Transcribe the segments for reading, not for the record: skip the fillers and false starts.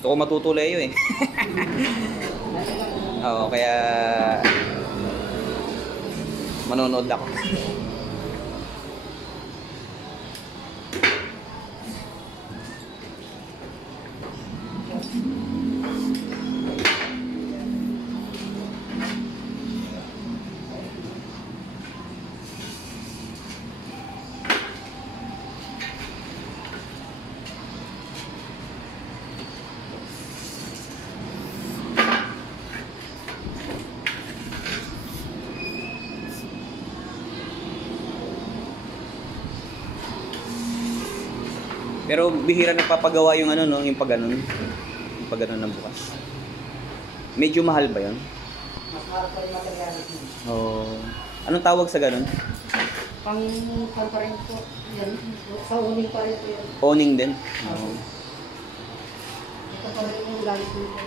Gusto ko matuto Leo eh. Oo, kaya manonood ako. Pero bihira nagpapagawa yung ano no, yung pag-ganon. Yung pag-ganon ng bukas. Medyo mahal ba 'yon? Mas mahal pa yung materiality. Oh. Anong tawag sa ganon? Pang pa rin po. Yan. Sa uning pa rin po yan. Owning din. Oo. Ito pa rin yung galit dito.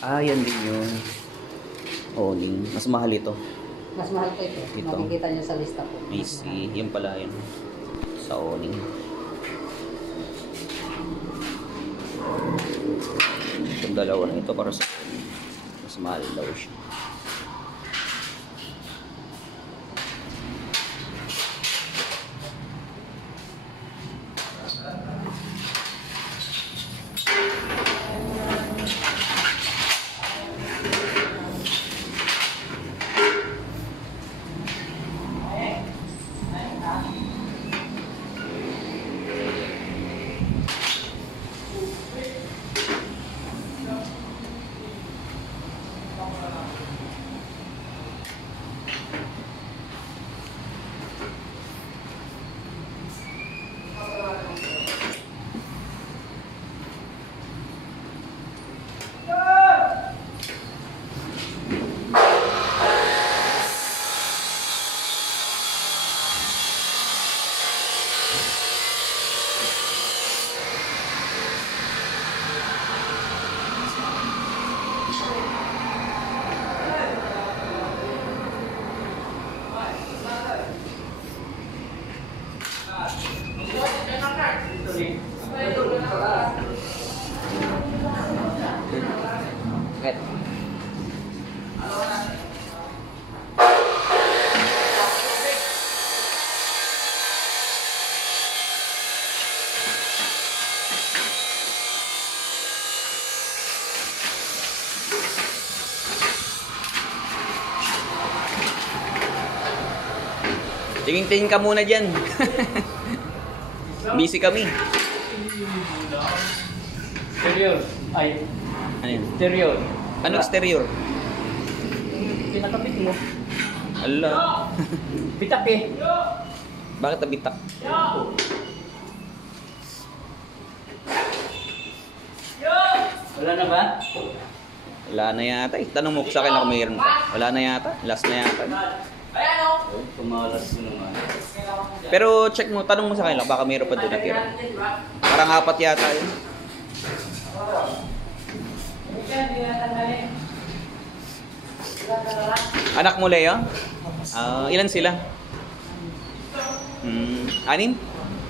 Ah, yan din yun. Owning. Mas mahal ito. Mas mahal po ito. Ito. Makikita niyo sa lista po. I see. Yan pala yun. Sa owning. Itong dalawa na ito para sa owning. Mas mahal daw siya. Tingin-tingin ka muna dyan. Busy kami. Exterior. Ay, Ano yun? exterior. Ano exterior? Pinakapit mo. Ala. Bitak eh. Bakit nabitak? Wala na ba? Wala na yata eh. Tanong mo sa akin ako mayroon pa. Wala na yata. Last na yata. Oh, pumalas mo naman. Pero check mo, tanong mo sa kanila. Baka mayroon pa doon natira. Parang apat yata yun. Anak mo, Leo? Ilan sila? Anim?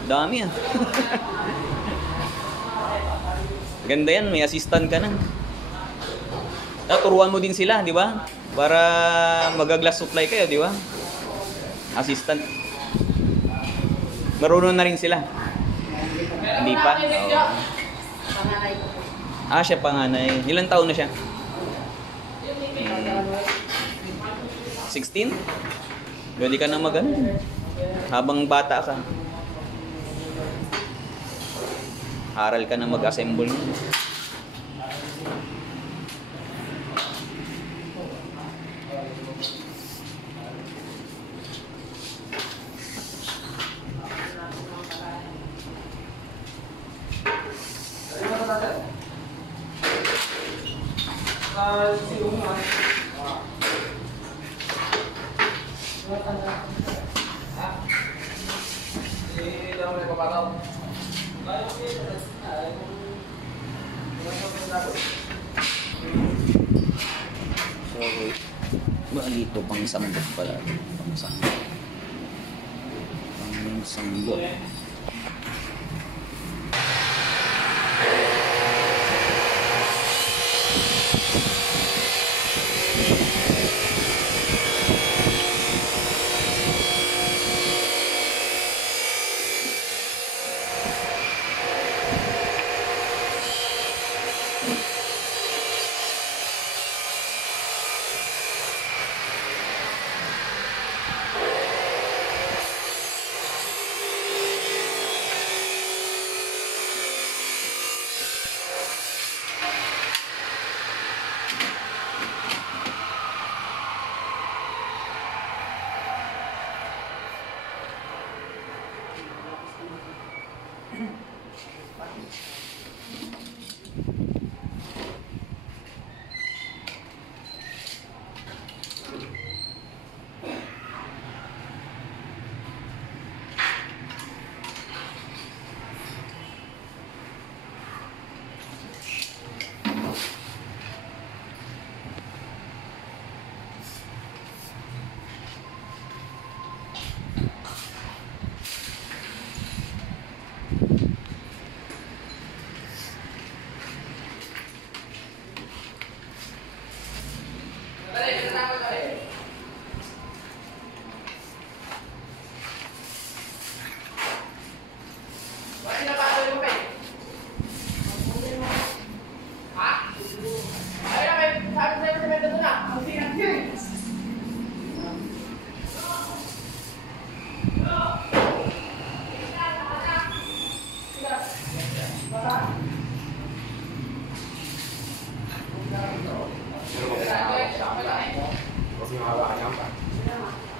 Dami ah. Ganda yan, may assistant ka na. Turuan mo din sila, di ba? Para mag-glass supply kayo, di ba? Assistant. Marunong na rin sila. Hindi pa? Oo. Panganay ko po. Ah, siya panganay. Ilang taon na siya? 16? Pwede ka na mag-ano. Habang bata ka. Aral ka na mag-assemble. So, dito pang isang book pala. Pang isang. Pang Sambo.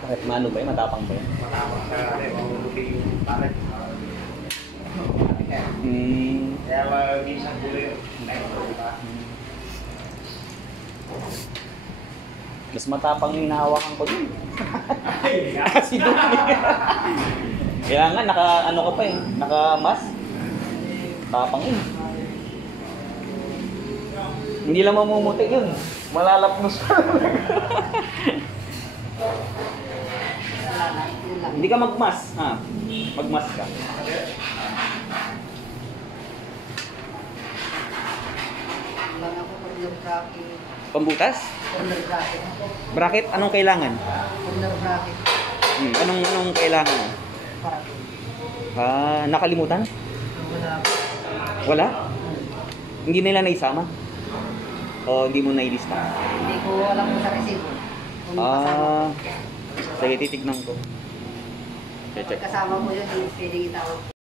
Bakit mano ba yun? Matapang ba yun? Matapang sa mahuhuli yung paret. Kaya minsan gulo yun. Mas matapang yung hinahawakan ko dun. Kasi dun. Kaya nga, naka ano ka pa eh. Naka mask. Tapang yun. Hindi lang mamumutik yun. Malalapnos ka. Hindi ka magmas, ha? Magmas ka. Lang ako corner bracket. Pambutas? Corner bracket. Bracket? Anong kailangan? Corner bracket. Anong kailangan? Para Nakalimutan? wala. Wala? Hindi nila naisama? O hindi mo nailista? Hindi ko alam kung sa resibo. Kung kasama ko. Sige, titignan ko. Check. Kasama ko yun, hindi pwedeng itawag.